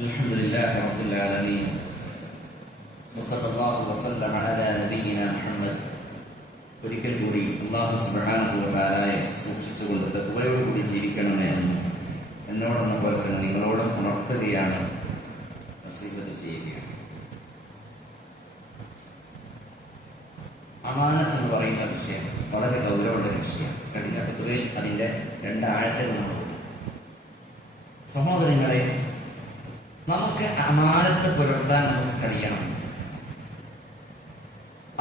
الحمد لله رب العالمين وصلى الله وسلم على نبينا محمد. ഒരിക്കൽ കൂടി അല്ലാഹു സുബ്ഹാനഹു വ തആലയെ സൂക്ഷിച്ചുകൊണ്ട് തഖ്വയോടുകൂടി ജീവിക്കണമേ എന്ന് എന്നോടെന്ന പോലെ തന്നെ നിങ്ങളോടും ഉണർത്തുകയാണ്, നസീഹത്ത് ചെയ്യുകയാണ്. അമാനത്ത് എന്ന് പറയുന്ന വിഷയം വളരെ ഗൗരവമുള്ള വിഷയം. കഴിഞ്ഞ തഖ്വയിൽ അതിന്റെ രണ്ടാഴത്തിൽ നമ്മൾ സഹോദരങ്ങളെ, നമുക്ക് അമാനത്ത് പുലർത്താൻ നമുക്ക് കഴിയണം.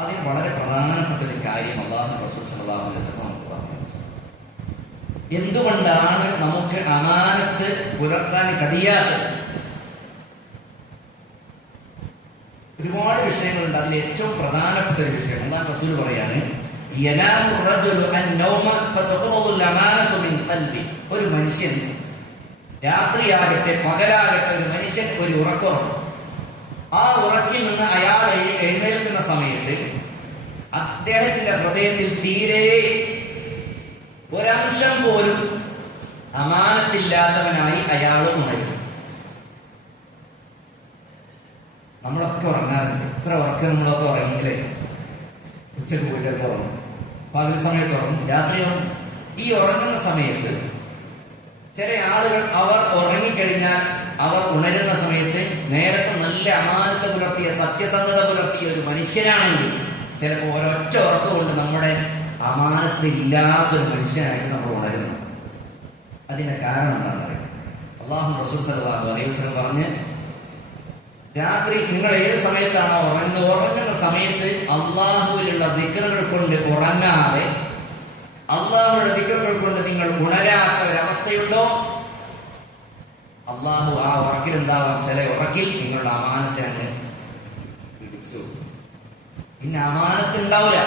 അതിന് വളരെ പ്രധാനപ്പെട്ട ഒരു കാര്യം അല്ലാഹു റസൂൽ സ്വല്ലല്ലാഹു അലൈഹി വസല്ലം പറഞ്ഞു. എന്തുകൊണ്ടാണ് നമുക്ക് അമാനത്ത് പുലർത്താൻ കഴിയാത്തത്? ഒരുപാട് വിഷയങ്ങളുണ്ട്. അതിൽ ഏറ്റവും പ്രധാനപ്പെട്ട ഒരു വിഷയം അല്ലാഹു റസൂൽ പറയാണ്, യനാമു റജുലു അൻ-നൗമ ഫതഖറദു അൽ-അമാനതു മിൻ ഖൽബി. ഒരു മനുഷ്യൻ രാത്രിയാകട്ടെ പകലാകട്ടെ ഒരു മനുഷ്യൻ ഒരു ഉറക്കമുണ്ട്. ആ ഉറക്കിൽ നിന്ന് അയാൾ എഴുന്നേൽക്കുന്ന സമയത്ത് അദ്ദേഹത്തിന്റെ ഹൃദയത്തിൽ തീരെ ഒരംശം പോലും അമാനത്തില്ലാത്തവനായി അയാൾ ഉണരും. നമ്മളൊക്കെ ഉറങ്ങാറുണ്ട്. എത്ര ഉറക്കം നമ്മളൊക്കെ ഉറങ്ങിയില്ലേ? ഉച്ചക്ക് പോയിട്ടൊക്കെ ഉറങ്ങും, പകൽ സമയത്ത് ഉറങ്ങും, രാത്രി ഉറങ്ങും. ഈ ഉറങ്ങുന്ന സമയത്ത് ചില ആളുകൾ അവർ ഉറങ്ങിക്കഴിഞ്ഞാൽ അവർ ഉണരുന്ന സമയത്ത് നേരത്തെ നല്ല അമാനത്ത് പുലർത്തിയ സത്യസന്ധത പുലർത്തിയ ഒരു മനുഷ്യനാണെങ്കിൽ ചിലപ്പോൾ ഒരൊറ്റ ഉറക്കം കൊണ്ട് നമ്മുടെ അമാനത്ത് ഇല്ലാത്തൊരു മനുഷ്യനായിട്ട് നമ്മൾ ഉണരുന്നു. അതിന്റെ കാരണം എന്താണെന്ന് അറിയാം. അല്ലാഹു റസൂൽ സ്വല്ലല്ലാഹു അലൈഹി വസല്ലം പറഞ്ഞ്, രാത്രി നിങ്ങൾ ഏത് സമയത്താണോ ഉറങ്ങുന്ന സമയത്ത് അള്ളാഹുവിലുള്ള ദിക്റുകൾ കൊണ്ട് ഉറങ്ങാതെ അള്ളാഹുവിന്റെ ദിക്റുകൾ കൊണ്ട് നിങ്ങൾ ഉണരാത്ത ഒരവസ്ഥയുണ്ടോ, അള്ളാഹു ആ ഉറക്കിൽ എന്താവാം, ചില ഉറക്കിൽ നിങ്ങളുടെ അമാനത്തിനെ പിടിച്ചു. പിന്നെ അമാനത്ത് ഉണ്ടാവില്ല.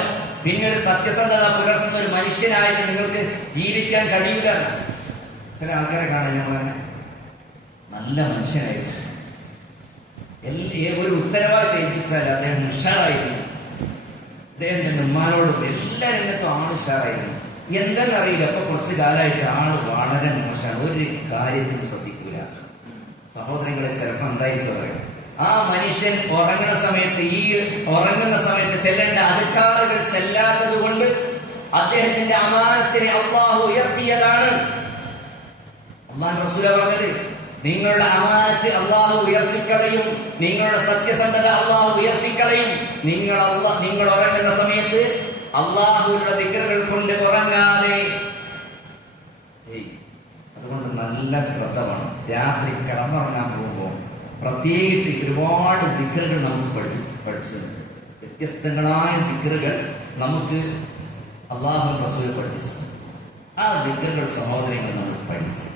പിന്നെ ഒരു സത്യസന്ധത പുലർത്തുന്ന ഒരു മനുഷ്യനായിട്ട് നിങ്ങൾക്ക് ജീവിക്കാൻ കഴിയില്ല. ചില ആൾക്കാരെ കാണാൻ ഞങ്ങൾ നല്ല മനുഷ്യനായിട്ട് ഒരു ഉത്തരവാദിത്തം ഏൽപ്പിച്ചാൽ അദ്ദേഹം ഉഷാറായിരുന്നു. അദ്ദേഹത്തിന്റെ ഉമ്മാനോടും എല്ലാ രംഗത്തും ആള് ഉഷാറായിരുന്നു. എന്തെന്നറിയില്ല, അപ്പൊ കുറച്ച് കാലമായിട്ട് ആള് വളരെ മോശമാണ്, ഒരു കാര്യത്തിനും ശ്രദ്ധിക്കൂല. സഹോദരങ്ങളെ, ചിലപ്പോൾ എന്തായിട്ട് പറയും, ആ മനുഷ്യൻ ഉറങ്ങുന്ന സമയത്ത് ചെല്ലേണ്ട അധികാറുകൾ ചെല്ലാത്തത് കൊണ്ട് അദ്ദേഹത്തിന്റെ അമാനത്തിനെ അല്ലാഹു ഉയർത്തിയതാണ്. അല്ലാഹു റസൂൽ പറഞ്ഞത്, നിങ്ങളുടെ അമാനത്ത് അല്ലാഹു ഉയർത്തിക്കളയും, നിങ്ങളുടെ സത്യസന്ധത അല്ലാഹു ഉയർത്തിക്കളയും. നിങ്ങൾ ഉറങ്ങുന്ന സമയത്ത് അല്ലാഹുവിന്റെ ദിക്റുകൾ കൊണ്ട് ഉറങ്ങാതെ. അതുകൊണ്ട് നല്ല ശ്രദ്ധ വേണം. രാത്രി കിടന്നുറങ്ങാൻ പോകുമ്പോൾ പ്രത്യേകിച്ച് ഒരുപാട് ദിക്റുകൾ നമുക്ക് പഠിച്ചിട്ടുണ്ട്. വ്യത്യസ്തങ്ങളായ ദിക്റുകൾ നമുക്ക് അല്ലാഹു റസൂൽ പഠിപ്പിച്ചിട്ടുണ്ട്. ആ ദിക്റുകൾ സഹോദരങ്ങൾ നമ്മൾ പഠിക്കും.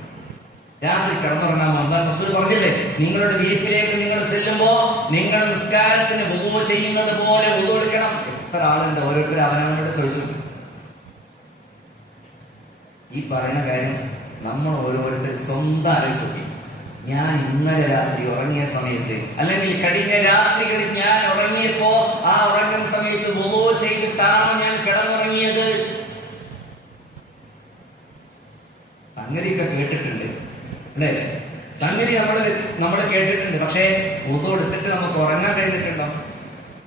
രാത്രി കിടന്നുറങ്ങാൻ അല്ലാഹു റസൂൽ പറഞ്ഞില്ലേ, നിങ്ങളുടെ വീട്ടിലേക്ക് നിങ്ങൾ ചെല്ലുമ്പോ നിങ്ങൾ നിസ്കാരത്തിന് വുളൂ ചെയ്യുന്നത് പോലെ വുളൂ എടുക്കണം. എത്ര ആളുണ്ട്, ഓരോരുത്തരും അവനവനോട് ചോദിച്ചു. ഈ പറയുന്ന കാര്യം നമ്മൾ ഓരോരുത്തരും സ്വന്തം ആലോചിച്ചു. ഞാൻ ഇന്നലെ രാത്രി ഉറങ്ങിയ സമയത്ത്, അല്ലെങ്കിൽ കഴിഞ്ഞ രാത്രികളിൽ ഞാൻ ഉറങ്ങിയപ്പോ ആ ഉറങ്ങുന്ന സമയത്ത് വുളൂ ചെയ്തിട്ടാണ് ഞാൻ കിടന്നുറങ്ങിയത്. സംഗതിയൊക്കെ കേട്ടിട്ടുണ്ട് അല്ലേ? സംഗതി നമ്മൾ കേട്ടിട്ടുണ്ട്. പക്ഷേ വുളൂ എടുത്തിട്ട് നമുക്ക് ഉറങ്ങാൻ കഴിഞ്ഞിട്ടുണ്ടോ?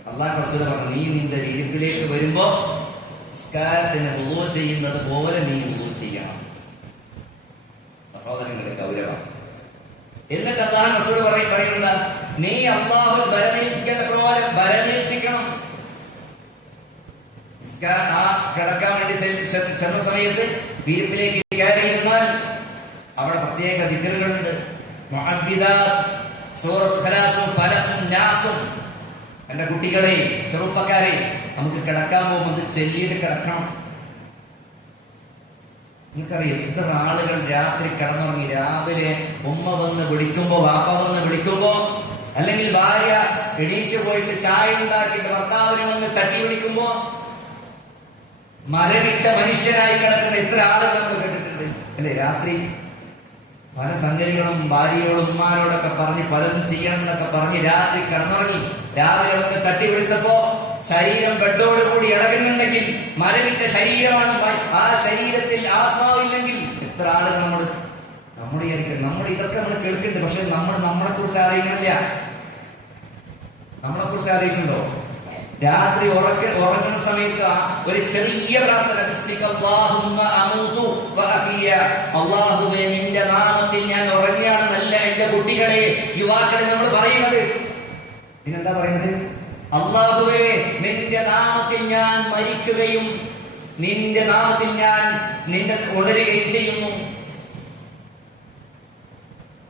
അല്ലാഹു റസൂൽ പറഞ്ഞു, നീ നിന്റെ ഇരിപ്പിലേക്ക് വരുമ്പോ നിസ്കാരത്തിന് വുളൂ ചെയ്യുന്നത് പോലെ നീ വുളൂ ചെയ്യണം. സഹോദരങ്ങളെ, ഗൗരവം. എന്നിട്ട് അല്ലാഹു റസൂൽ പറയുന്നത്, നീ അല്ലാഹു ബരമേൽപ്പിക്കുന്ന പോലെ ബരമേൽപ്പിക്കണം. ആ കിടക്കാൻ വേണ്ടി ചെന്ന സമയത്ത് വീട്ടിലേക്ക് കയറിയിരുന്നാൽ അവിടെ പ്രത്യേക ദിക്റുകളുണ്ട്. മുഅവ്വിദാത്ത്, സൂറത്ത് ഖലാസും ഫലഖും നാസും. എന്റെ കുട്ടികളെ, ചെറുപ്പക്കാരെ, നമുക്ക് കിടക്കാൻ പോകുമ്പോൾ ചെല്ലിയിട്ട് കിടക്കണം. നിങ്ങൾക്കറിയാം എത്ര ആളുകൾ രാത്രി കിടന്നുറങ്ങി രാവിലെ ഉമ്മ വന്ന് വിളിക്കുമ്പോ, വാപ്പ വന്ന് വിളിക്കുമ്പോ, അല്ലെങ്കിൽ ഭാര്യ എണീച്ചു പോയിട്ട് ചായ ഉണ്ടാക്കിയിട്ട് ഭർത്താവിനെ വന്ന് തട്ടി വിളിക്കുമ്പോ മരവിച്ച മനുഷ്യനായി കിടക്കുന്ന എത്ര ആളുകൾ നമ്മൾ കേട്ടിട്ടുണ്ട് അല്ലെ? രാത്രി പല സംഗതികളും ഭാര്യയോടും ഉമ്മാനോടൊക്കെ പറഞ്ഞ് പലതും ചെയ്യണം എന്നൊക്കെ പറഞ്ഞ് രാത്രി കിടന്നുറങ്ങി രാവിലെ വന്ന് തട്ടി വിളിച്ചപ്പോ ശരീരം ബെഡോടുകൂടി ഇളകുന്നുണ്ടെങ്കിൽ മരവിച്ച ശരീരമാണ്. ആ ശരീരത്തിൽ ആത്മാവില്ലെങ്കിൽ എത്ര ആളുകൾ നമ്മൾ നമ്മൾ ഇതൊക്കെ നമ്മൾ കേൾക്കുന്നുണ്ട്, പക്ഷെ നമ്മളെ കുറിച്ച് അറിയുന്നില്ല. നമ്മളെ കുറിച്ച് അറിയിക്കുന്നുണ്ടോ? രാത്രി ഉറങ്ങുന്ന സമയത്ത് ഒരു ചെറിയ പ്രാർത്ഥന, അല്ലാഹുവേ നിന്റെ നാമത്തിൽ ഞാൻ ഉറങ്ങുകയാണെന്നല്ല എന്റെ കുട്ടികളെ, യുവാക്കളെ നമ്മൾ പറയുന്നത്. പിന്നെന്താ പറയുന്നത്? അല്ലാഹുവേ നിന്റെ നാമത്തിൽ ഞാൻ മരിക്കുകയും നിന്റെ നാമത്തിൽ ഞാൻ നിന്നെ ഉണരുകയും ചെയ്യുന്നു.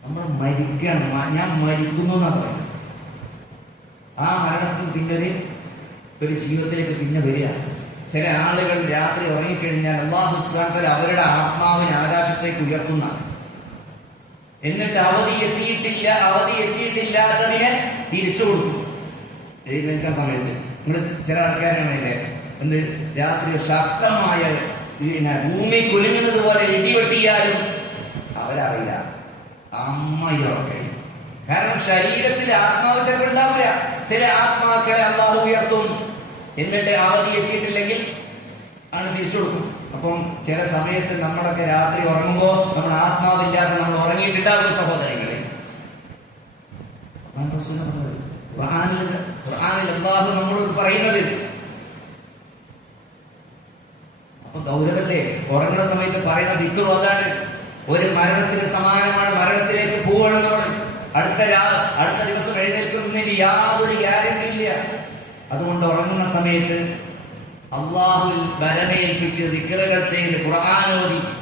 നമ്മൾ മരിക്കണം, ഞാൻ മരിക്കുന്നു എന്നാ പറയുന്നത്. ആ മരണത്തിൽ പിന്നെ ഒരു ജീവിതത്തിലേക്ക് പിന്നെ വരിക. ചില ആളുകൾ രാത്രി ഉറങ്ങിക്കഴിഞ്ഞാൽ അല്ലാഹു സുബ്ഹാനഹു വ തആല അവരുടെ ആത്മാവിനെ ആകാശത്തേക്ക് ഉയർത്തുന്ന, എന്നിട്ട് അവധി എത്തിയിട്ടില്ലാത്തതിനെ തിരിച്ചു കൊടുക്കും. എഴുന്നേൽക്കാൻ സമയത്ത് നിങ്ങൾ ചില ആൾക്കാരാണല്ലേ രാത്രി ശക്തമായ ഭൂമി കുലുങ്ങുന്നത് പോലെ ഇടിവെട്ടിയാലും അവരറിയില്ല അമ്മയൊക്കെ. കാരണം ശരീരത്തിൽ ആത്മാവ് ചിലപ്പോൾ ഉണ്ടാവില്ല. ചില ആത്മാക്കളെ അല്ലാഹു ഉയർത്തും, എന്നിട്ട് അവധി എത്തിയിട്ടില്ലെങ്കിൽ ആണ് തിരിച്ചു കൊടുക്കും. അപ്പം ചില സമയത്ത് നമ്മളൊക്കെ രാത്രി ഉറങ്ങുമ്പോൾ നമ്മൾ ആത്മാവില്ലാതെ നമ്മൾ ഉറങ്ങിയിട്ടുണ്ടാകും സഹോദരങ്ങളെ. ഖുർആനിൽ അല്ലാഹു നമ്മളോട് പറയുന്നത്. അപ്പൊ ഗൗരവല്ലേ, ഉറങ്ങുന്ന സമയത്ത് പറയുന്ന ദിക്ർ അതാണ്. ഒരു മരണത്തിന് സമാനമാണ്. മരണത്തിലേക്ക് പോവുകയാണ് നമ്മൾ. അടുത്ത ദിവസം എഴുന്നേൽക്കുന്നതിന് യാതൊരു ഗ്യാരണ്ടി ഇല്ല. അതുകൊണ്ട് ഉറങ്ങുന്ന സമയത്ത് അള്ളാഹുവിൽ വരമേൽപ്പിച്ച് ദിക്റുകൾ ചെയ്ത്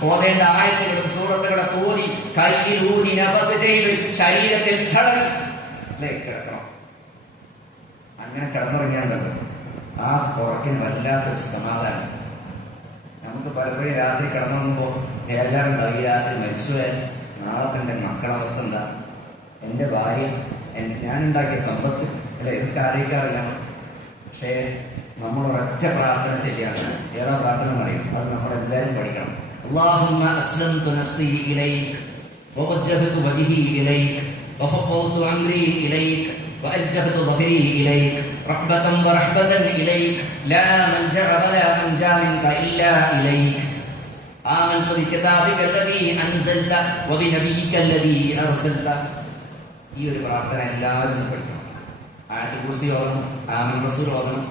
ഓതേണ്ട ആയത്തുകളും സൂറത്തുകളൊക്കെ ഓതി കയ്യിൽ ഊതി നഫസ് ചെയ്ത് ശരീരത്തിൽ കിടക്കണം. അങ്ങനെ കിടന്നുറങ്ങിയാണ്ടല്ലോ ആ ഉറക്കിന് വല്ലാത്തൊരു സമാധാനം. നമുക്ക് പലപ്പോഴും രാത്രി കിടന്നുറങ്ങുമ്പോൾ എല്ലാവരും ഈ രാത്രി മരിച്ചുപോയാൽ നാളെ എന്റെ മക്കളവസ്ഥ എന്താ, എന്റെ ഭാര്യ, ഞാനുണ്ടാക്കിയ സമ്പത്ത്, അല്ലെ, ഇതൊക്കെ അറിയിക്കാറില്ല. പക്ഷേ നമ്മൾ ഒരൊറ്റ പ്രാർത്ഥന ശരിയാണ്. ഏതാ പ്രാർത്ഥന പറയും? അത് നമ്മളെല്ലാവരും പഠിക്കണം. اللهم أسلمت نفسي إليك ووجهت وجهي إليك وفوضت أمري إليك وألجأت ظهري إليك رغبة ورهبة إليك لا ملجأ ولا منجا منك إلا إليك آمنت بكتابك الذي أنزلت وبنبيك الذي أرسلت. ഈ ഒരു പ്രാർത്ഥന എല്ലാവരും പഠിക്കണം. ആയത്തുൽ കുർസി ഓതണം, ആമീൻ റസൂൽ ഓതണം,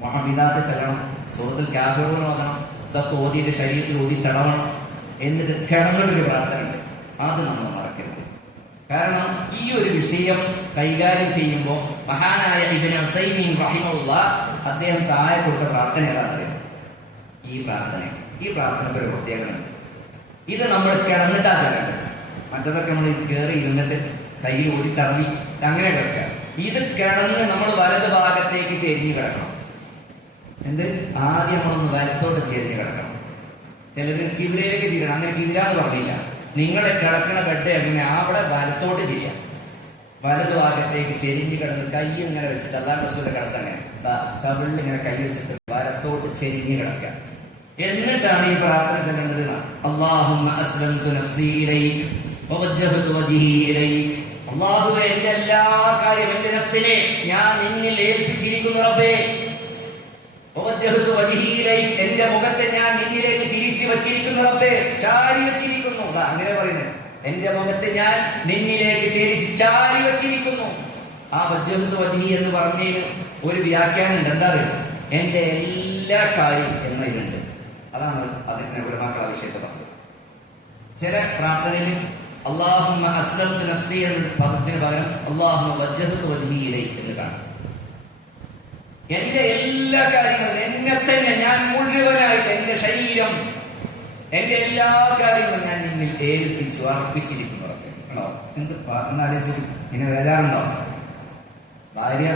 മുഅവ്വിദാത്ത് ചൊല്ലണം, സൂറത്തുൽ കാഫിറൂൻ ഓതണം. ഇതൊക്കെ ഓതിയിട്ട് ശരീരത്തിൽ ഊതി തടവണം. എന്നിട്ട് കിടന്നൊരു പ്രാർത്ഥന ഉണ്ട്, അത് നമ്മൾ മറക്കരുത്. കാരണം ഈ ഒരു വിഷയം കൈകാര്യം ചെയ്യുമ്പോൾ മഹാനായ ഇബ്നു ഉസൈമീൻ റഹിമഹുല്ലാഹ് അദ്ദേഹം താഴെ കൊടുത്ത പ്രാർത്ഥന ഏതാണെന്നറിയാം? ഈ പ്രാർത്ഥനയ്ക്ക് ഒരു പ്രത്യേകതയുണ്ട്. ഇത് നമ്മൾ കിടന്നിട്ടാ ചെല്ലേണ്ടത്. മറ്റതൊക്കെ നമ്മൾ കയറി ഇരുന്നിട്ട് കയ്യിൽ ഓടി തടവി അങ്ങനെ കിടക്കുക. ഇത് കിടന്ന് നമ്മൾ വലത് ഭാഗത്തേക്ക് ചെരിഞ്ഞ് കിടക്കണം. ആദ്യം നമ്മളൊന്ന് വലത്തോട്ട് ചെരിഞ്ഞ് കിടക്കണം. ചിലര് കിബിലയിലേക്ക് ചെയ്യണം. അങ്ങനെ കിബിലാന്ന് പറഞ്ഞില്ല. നിങ്ങളെ കിടക്കണ ബെഡ് എങ്ങനെ അവിടെ വലത്തോട്ട് ചെയ്യാം. വലത് ഭാഗത്തേക്ക് ചെരിഞ്ഞ് കിടന്ന് കൈ ഇങ്ങനെ വെച്ചിട്ട് അല്ലാഹു റസൂലിന്റെ കിടത്തങ്ങനെ കവിളിൽ ഇങ്ങനെ കൈ വെച്ചിട്ട് വലത്തോട്ട് ചെരിഞ്ഞ് കിടക്കുക. എന്നിട്ടാണ് ഈ പ്രാർത്ഥന ചെല്ലേണ്ടത്. അല്ലാഹുമ്മ അസ്ലംതു നഫ്സി ഇലൈക വവജ്ജഹതു വജ്ഹി ഇലൈക. അല്ലാഹുവേ, എന്റെ എല്ലാ കാര്യം, എന്റെ നഫ്സിനെ ഞാൻ നിന്നിൽ ഏൽപ്പിച്ചിരിക്കുന്നു റബ്ബേ. വവജ്ജഹതു വജ്ഹി ഇലൈക, എന്റെ മുഖത്തെ ഞാൻ നിന്നിലേക്ക് തിരിച്ചു വച്ചിരിക്കുന്നു റബ്ബേ, ചാരി വെച്ചിരിക്കുന്നു. അങ്ങനെ പറയുന്നത്, എന്റെ മുഖത്തെ ഞാൻ നിന്നിലേക്ക് ചാരി വെച്ചിരിക്കുന്നു. ആ വജ്ജഹതു വജ്ഹി എന്ന് പറഞ്ഞതിന് ഒരു വ്യാഖ്യാനം ഉണ്ട്. എന്താ പറയുക? എന്റെ എല്ലാ കാര്യം എന്നതിലുണ്ട്. അതാണ് അതിന്റെ ഉലമാക്കൾ ആ വിഷയത്തെ പറഞ്ഞത്. ചില പ്രാർത്ഥനയിൽ അല്ലാഹുമ്മ അസ്ലംതു നഫ്സി എന്ന പദത്തിന് പകരം അല്ലാഹുമ്മ വജ്ജഹതു വജ്ഹി ഇലൈക എന്ന് കാണും. എന്റെ എല്ലാ കാര്യങ്ങളും, എന്നെ തന്നെ ഞാൻ മുഴുവനായിട്ട്, എന്റെ ശരീരം, എന്റെ എല്ലാ കാര്യങ്ങളും ഞാൻ നിന്നിൽ ഏൽപ്പിച്ചു അർപ്പിച്ചിരിക്കുന്നു. ആണോ? എന്ത് എന്നാലോചിച്ചു ഇങ്ങനെ വേദാറുണ്ടോ? ഭാര്യ,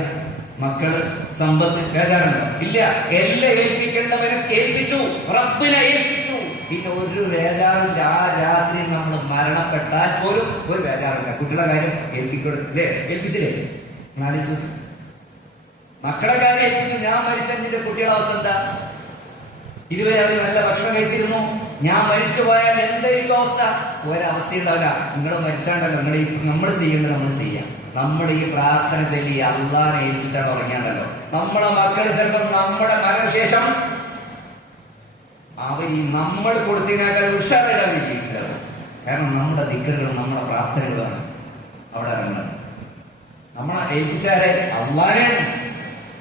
മക്കള്, സമ്പത്ത് വേദാറുണ്ടോ? ഇല്ല. എല്ലാം ഏൽപ്പിക്കേണ്ടവരും ഏൽപ്പിച്ചു, റബ്ബിനെ ഏൽപ്പിച്ചു. പിന്നെ ഒരു വേദാറില്ല. ആ രാത്രി നമ്മൾ മരണപ്പെട്ടാൽ പോലും ഒരു വേദാറില്ല. കുട്ടികളുടെ കാര്യം ഏൽപ്പിക്കല്ലേ? ഏൽപ്പിച്ചില്ലേ? എന്നാലോചിച്ചു. മക്കളെ കാര്യം ഏൽപ്പിച്ചു. ഞാൻ മരിച്ചെന്റെ കുട്ടികളുടെ അവസ്ഥ എന്താ? ഇതുവരെ അവർ നല്ല ഭക്ഷണം കഴിച്ചിരുന്നു. ഞാൻ മരിച്ചു പോയാൽ എന്തായിരിക്കും അവസ്ഥ? ഒരവസ്ഥ ഉണ്ടാവില്ല. നിങ്ങൾ മരിച്ചാണ്ടല്ലോ, നമ്മൾ ചെയ്യുന്നത് നമ്മൾ ചെയ്യാം. നമ്മൾ ഈ പ്രാർത്ഥന ചൊല്ലി അല്ലാഹുവിനെ ഏൽപ്പിച്ചാണ് ഉറങ്ങിയാണ്ടല്ലോ, നമ്മളെ മക്കൾ ചിലപ്പോൾ നമ്മുടെ മരണശേഷം അവർ നമ്മൾ കൊടുത്തതിനേക്കാൾ ഉഷാറില്ലാതിരിക്കും. കാരണം നമ്മുടെ ദിക്റുകളും നമ്മുടെ പ്രാർത്ഥനകളാണ് അവിടെ ഇറങ്ങുന്നത്. നമ്മളെ ഏൽപ്പിച്ചാരെ അള്ളാഹുവിനെ.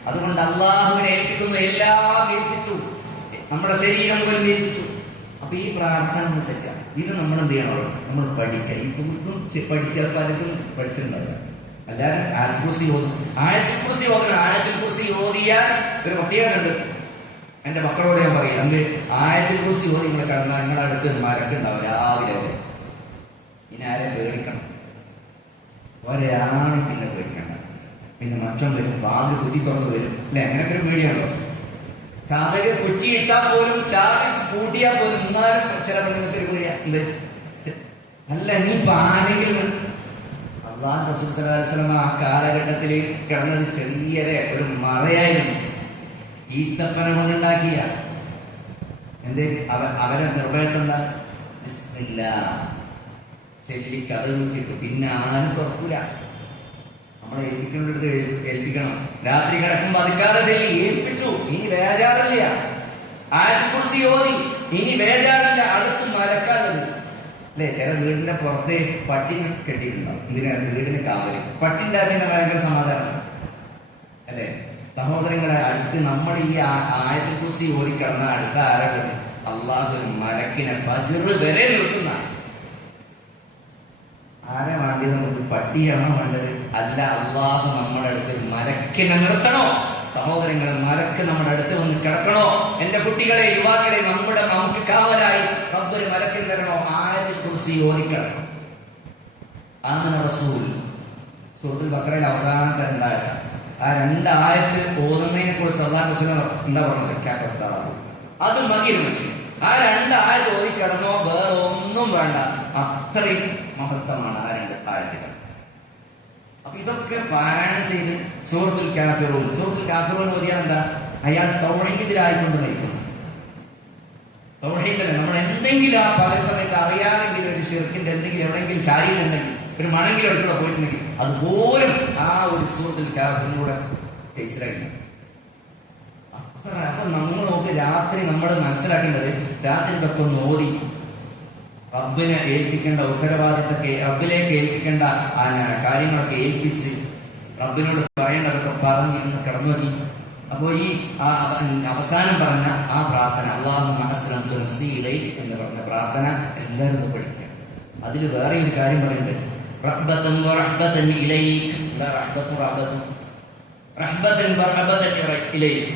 അതുകൊണ്ട് അള്ളാഹുവിനെ ഏൽപ്പിക്കുന്ന എല്ലാം ഏൽപ്പിച്ചു, നമ്മുടെ ശരീരം മുതൽ ഏൽപ്പിച്ചു. അപ്പൊ ഈ പ്രാർത്ഥന നമ്മൾ സെറ്റാണ്. ഇത് നമ്മൾ എന്ത് ചെയ്യണം? നമ്മൾ പഠിക്കുക. ഇതൊന്നും പഠിക്കാൻ പലതും പഠിച്ചിട്ടുണ്ടാവില്ല. എല്ലാവരും ആയത്തുൽ കുർസി ഓതും. ആയത്തുൽ കുർസി ഓതണം. ആയത്തുൽ കുർസി ഓതിയാൽ ഒരു പ്രത്യേകത ഉണ്ട്. എന്റെ മക്കളോട് ഞാൻ പറയാം, എന്ത് ആയത്തുൽ കുർസി ഓതി നിങ്ങൾ കിടന്നാൽ നിങ്ങളുടെ അടുത്ത് മരക്കുണ്ടാവും രാവിലെ വരെ. ഇനി ആരെ പേടിക്കണം? ഒരാണ് പിന്നെ പേടിക്കണ്ട. പിന്നെ മറ്റൊന്നും വരും, വാതിൽ കുത്തി തുറന്ന് വരും അല്ലെ? അങ്ങനെയൊക്കെ ഒരു പേടിയാണല്ലോ. കാതല് കൊച്ചി ഇട്ടാൽ പോലും ചാവി കൂട്ടിയാൽ പോലും എന്നാലും ചില പെണ്ണുങ്ങൾക്ക് ഒരു പേടിയാ. എന്ത് അല്ല, നീ ഇപ്പൊ ആരെങ്കിലും അള്ളാഹു റസൂൽ സ്വല്ലല്ലാഹു അലൈഹി വസല്ലം ആ കാലഘട്ടത്തിൽ കിടന്നത് ചെറിയ ഒരു മറയായിരുന്നു. ഈത്തപ്പന കൊണ്ടുണ്ടാക്കിയ എന്ത് അവരെ നിർഭയത്തെന്താ? ചെല്ലി കഥ കൂട്ടിട്ടു. പിന്നെ ആരും തുറക്കൂല. നമ്മളെ ഏൽപ്പിക്കേണ്ടത് ഏൽപ്പിക്കണം. രാത്രി കിടക്കുമ്പോ അതിക്കാതെ ചെല്ലി ഏൽപ്പിച്ചു. ഇനി വേജാറില്ല. ആയത്തുൽ കുർസി ഓതി, ഇനി വേജാറില്ല. അടുത്ത് മരക്കാറുണ്ട് അല്ലെ? ചില വീടിന്റെ പുറത്ത് പട്ടി കെട്ടിയിട്ടുണ്ടാവും. ഇതിനാണ് വീടിന് കാവല്. പട്ടിന്റെ അതിന്റെ ഭയങ്കര സമാധാനം അല്ലെ? സഹോദരങ്ങളെ, അടുത്ത് നമ്മൾ ഈ ആയത്തുൽ കുർസി ഓടി കിടന്ന അടുത്ത ആരാണ്? അള്ളാഹു മലക്കിനെ ഫജ്ർ വരെ നിർത്തുന്ന ആരെ വേണ്ടത്? നമുക്ക് പട്ടിയാണോ വേണ്ടത്? അല്ല, അള്ളാഹു നമ്മുടെ അടുത്ത് മലക്കിനെ നിർത്തണോ? സഹോദരങ്ങളെ, മലക്ക് നമ്മുടെ അടുത്ത് വന്ന് കിടക്കണോ? എന്റെ കുട്ടികളെ, യുവാക്കളെ, നമുക്ക് കാവലായി റബ്ബൊരു മലക്കിന് തരണോ? ആയത്തുൽ കുർസി ഓതിക്കിടക്കണം. ആമന റസൂൽ സൂറത്തുൽ ബഖറയിൽ അവസാനത്തെ ഉണ്ടായത് ആ 2 ആയത്ത് ഓതുന്നതിനെ കുറിച്ച് അല്ലാഹു എന്താ പറഞ്ഞത്? അത് മതിയൊരു വിഷയം. ആ 2 ആയത്ത് ഓതിക്കിടന്നോ, വേറെ ഒന്നും വേണ്ട. അത്രയും മഹത്വമാണ് ആ 2 ആയത്തുകൾ. അപ്പൊ ഇതൊക്കെ പാരായണം ചെയ്ത് സൂറത്തുൽ കാഫിറൂൻ ഓതിയാൽ എന്താ? അയാൾ തൗഹീദിലായിക്കൊണ്ട് നിൽക്കുന്നു. തൗഹീദല്ല, നമ്മൾ എന്തെങ്കിലും ആ പല സമയത്ത് അറിയാതെങ്കിലും ഒരു ശിർക്കിന്റെ എന്തെങ്കിലും എവിടെയെങ്കിലും ശാരീരികമുണ്ടെങ്കിൽ ഒരു മണെങ്കിലും എടുക്കുക പോയിട്ടുണ്ടെങ്കിൽ അതുപോലും ആ ഒരു സൂറത്തുൽ കാഫിറിലൂടെ മനസ്സിലാക്കി. അപ്പൊ നമ്മൾ നോക്കി രാത്രി നമ്മൾ മനസ്സിലാക്കേണ്ടത്, രാത്രി ഇതൊക്കെ ഒന്ന് ഓതി റബ്ബിനെ ഏൽപ്പിക്കേണ്ട ഉത്തരവാദിത്തത്തെ, റബ്ബിലേക്ക് ഏൽപ്പിക്കേണ്ട കാര്യങ്ങളൊക്കെ ഏൽപ്പിച്ച് റബ്ബിനോട് പറയേണ്ടതൊക്കെ പറഞ്ഞ് ഒന്ന് കിടന്നു നോക്കി. അപ്പോ ഈ അവസാനം പറഞ്ഞ ആ പ്രാർത്ഥന, അല്ലാഹുമ്മ അസ്ലംതു നഫ്സി ഇലൈക് എന്ന് പറഞ്ഞ പ്രാർത്ഥന എല്ലാവരും ഒന്ന് പഠിക്കണം. അതിൽ വേറെ ഒരു കാര്യം പറയുന്നുണ്ട്, റഹ്ബതൻ വറഹ്ബതൻ ഇലൈക്. എന്താ റഹ്ബത്തും റഹ്ബത്തും? റഹ്ബതൻ വറഹ്ബതൻ ഇലൈക്.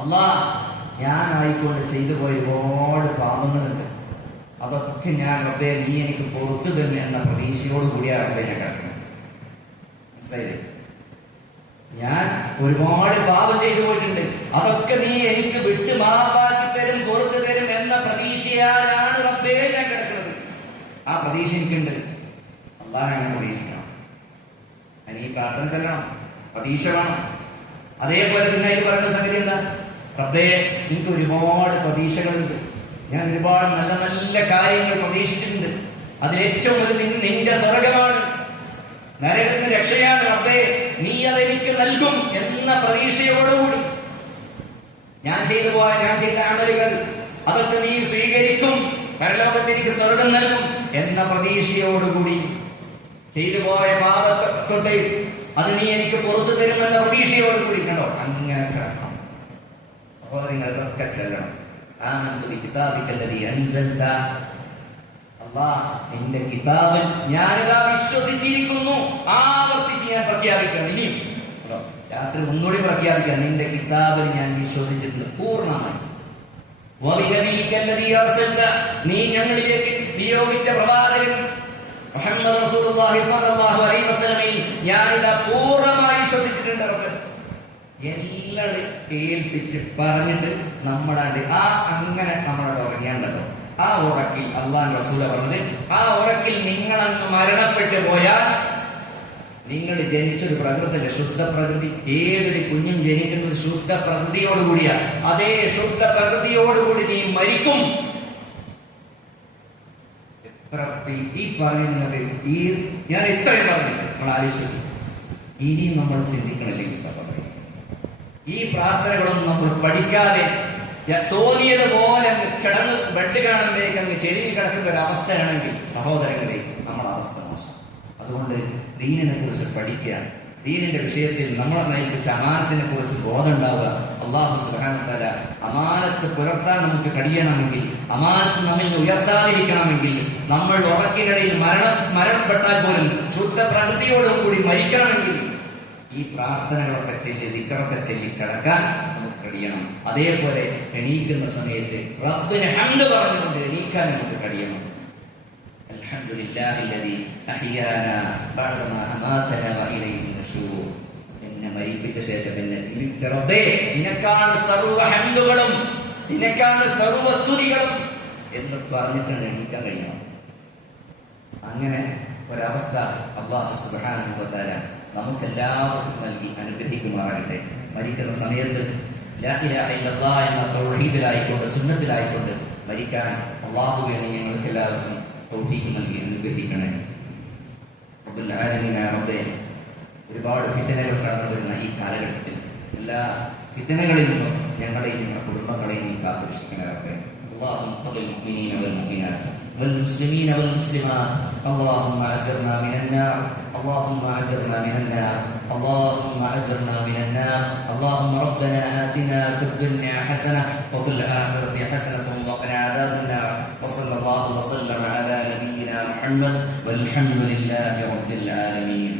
അല്ലാഹ്, ഞാനായിക്കൊണ്ട് ചെയ്തു പോയ ഒരുപാട് പാപങ്ങളുണ്ട്. അതൊക്കെ ഞാൻ റബ്ബേ നീ എനിക്ക് പുറത്തു തന്നെ എന്ന പ്രതീക്ഷയോട് കൂടിയാണ് ഞാൻ കിടക്കുന്നത്. മനസ്സിലായില്ലേ? ഞാൻ ഒരുപാട് പാപം ചെയ്തു പോയിട്ടുണ്ട്. അതൊക്കെ നീ എനിക്ക് വിട്ട് മാപ്പാക്കി തരും, പുറത്തു തരും എന്ന പ്രതീക്ഷയാലാണ് റബ്ബേ ഞാൻ കിടക്കുന്നത്. ആ പ്രതീക്ഷ എനിക്കുണ്ട്. അല്ലാഹ് അങ്ങനെ പ്രതീക്ഷിക്കണം. ഞാൻ ഈ പ്രാർത്ഥന ചെല്ലണം, പ്രതീക്ഷ വേണം. അതേപോലെ പിന്നെ ഇത് പറയുന്ന സംഗതി എന്താ? റബ്ബേ, എനിക്ക് ഒരുപാട് പ്രതീക്ഷകളുണ്ട്. ഞാൻ ഒരുപാട് നല്ല നല്ല കാര്യങ്ങൾ പ്രതീക്ഷിച്ചിട്ടുണ്ട്. അതിലേറ്റവും ഒരു നിന്റെ സ്വർഗമാണ്, നരകത്തിന് രക്ഷയാണ്. റബ്ബേ, നീ അതെനിക്ക് നൽകും എന്ന പ്രതീക്ഷയോടുകൂടി ഞാൻ ചെയ്ത അമലുകൾ അതൊക്കെ നീ സ്വീകരിക്കും, പരലോകത്തിലേക്ക് സ്വർഗം നൽകും എന്ന പ്രതീക്ഷയോടുകൂടി ചെയ്തു പോയ പാപത്തൊട്ട് അത് നീ എനിക്ക് പുറത്തു തരുമെന്ന പ്രതീക്ഷയോടുകൂടി കണ്ടോ അങ്ങനെ കിടക്കണം. സഹോദരങ്ങൾ, ഇതൊക്കെ ചെല്ലണം. നിന്റെ കിതാബിൽ ഞാനിതാ വിശ്വസിച്ചിരിക്കുന്നു. ആവർത്തിച്ച് ഞാൻ പ്രഖ്യാപിക്കണം. ഇനിയും രാത്രി ഒന്നുകൂടി പ്രഖ്യാപിക്കാം, നിന്റെ കിതാബിൽ ഞാൻ വിശ്വസിച്ചിട്ടുണ്ട് പൂർണ്ണമായി. നീ ഞങ്ങളിലേക്ക് നിയോഗിച്ച പ്രവാചകൻ മുഹമ്മദ് റസൂലുള്ളാഹി സ്വല്ലല്ലാഹു അലൈഹി വസല്ലമയിൽ ഞാനിതാ പൂർണ്ണമായി വിശ്വസിച്ചിട്ടുണ്ട്. എല്ലാം ഏൽപ്പിച്ച് പറഞ്ഞിട്ട് നമ്മളാണ്ട് അങ്ങനെ നമ്മളോട് ഉറങ്ങിയാണ്ടല്ലോ. ആ ഉറക്കിൽ അല്ലാഹു റസൂല പറഞ്ഞത്, ആ ഉറക്കിൽ നിങ്ങളങ്ങ് മരണപ്പെട്ടു പോയാൽ നിങ്ങൾ ജനിച്ചൊരു പ്രകൃതിയിലെ ശുദ്ധ പ്രകൃതി, ഏതൊരു കുഞ്ഞും ജനിക്കുന്നത് ശുദ്ധ പ്രകൃതിയോടുകൂടിയ അതേ ശുദ്ധ പ്രകൃതിയോടുകൂടി നീ മരിക്കും. എത്ര ഈ പറയുന്നത് ഞാൻ ഇത്രയും പറഞ്ഞിട്ട് നമ്മൾ ആലോചിച്ചു. ഇനിയും നമ്മൾ ചിന്തിക്കണല്ലേ ഈ സഭ, ഈ പ്രാർത്ഥനകളൊന്നും നമ്മൾ പഠിക്കാതെ തോന്നിയതുപോലെ അങ്ങ് കിടന്ന് ബെഡ് കാണുമ്പോഴേക്ക് അങ്ങ് ചെരിഞ്ഞ് കിടക്കുന്ന ഒരു അവസ്ഥയാണെങ്കിൽ സഹോദരങ്ങളെ നമ്മുടെ അവസ്ഥ മോശം. അതുകൊണ്ട് ദീനിനെ കുറിച്ച് പഠിക്കുക, ദീനിന്റെ വിഷയത്തിൽ നമ്മളെ നയിപ്പിച്ച അമാനത്തിനെ കുറിച്ച് ബോധം ഉണ്ടാവുക. അല്ലാഹു സുബ്ഹാനഹു വ തആല അമാനത്ത് പുലർത്താൻ നമുക്ക് കഴിയണമെങ്കിൽ, അമാനത്ത് നമ്മിൽ ഉയർത്താതിരിക്കണമെങ്കിൽ, നമ്മൾ ഉറക്കിനിടയിൽ മരണപ്പെട്ടാൽ പോലും ശുദ്ധ പ്രകൃതിയോടുകൂടി മരിക്കണമെങ്കിൽ ഈ പ്രാർത്ഥനകളൊക്കെ ചൊല്ലി ദിക്റൊക്കെ ചൊല്ലി കിടക്കാൻ നമുക്ക് കഴിയണം. അതേപോലെ എണീക്കുന്ന സമയത്ത് റബ്ബിന് ഹംദ് പറഞ്ഞുകൊണ്ട് എണീക്കാൻ നമുക്ക് കഴിയണം. അൽഹംദുലില്ലാഹില്ലദീ അഹ്യാനാ ബഅദമാ അമാതനാ വഇലൈഹി നുശൂർ. എന്നെ മരിപ്പിച്ച ശേഷം എന്നെ ജീവിച്ച റബ്ബേ, നിനക്കാണ് സർവ്വ ഹംദുകളും, നിനക്കാണ് സർവ്വ സ്തുതികളും എന്ന് പറഞ്ഞിട്ടാണ് എണീക്കാൻ കഴിയണം. അങ്ങനെ ഒരവസ്ഥ അല്ലാഹു സുബ്ഹാനഹു വ തആല നമുക്കെല്ലാവർക്കും നൽകി അനുഗ്രഹിക്കുമാറാകട്ടെ. മരിക്കുന്ന സമയത്ത് ലാ ഇലാഹ ഇല്ലല്ലാഹ് എന്ന തൗഹീദിലായിക്കൊണ്ട് സുന്നത്തിലായിക്കൊണ്ട് മരിക്കാൻ അല്ലാഹുവേ ഞങ്ങൾക്ക് എല്ലാവർക്കും തൗഫീഖ് നൽകി അനുഗ്രഹിക്കണേ. റബ്ബുൽ ആലമീനായ റബ്ബേ, ഒരുപാട് ഫിത്നകൾ കടന്നു വരുന്ന ഈ കാലഘട്ടത്തിൽ എല്ലാ ഫിത്നകളിൽ നിന്നും ഞങ്ങളെയും ഞങ്ങളുടെ കുടുംബങ്ങളെയും കാത്തുരക്ഷിക്കണേ റബ്ബേ. اللهم اغفر للمؤمنين والمؤمنات والمسلمين والمسلمات. اللهم اجرنا من النار، اللهم اجرنا من النار، اللهم اجرنا من النار. اللهم ربنا آتنا في الدنيا حسنة وفي الآخرة حسنة وقنا عذاب النار. وصلى الله وسلم على نبينا محمد والحمد لله رب العالمين.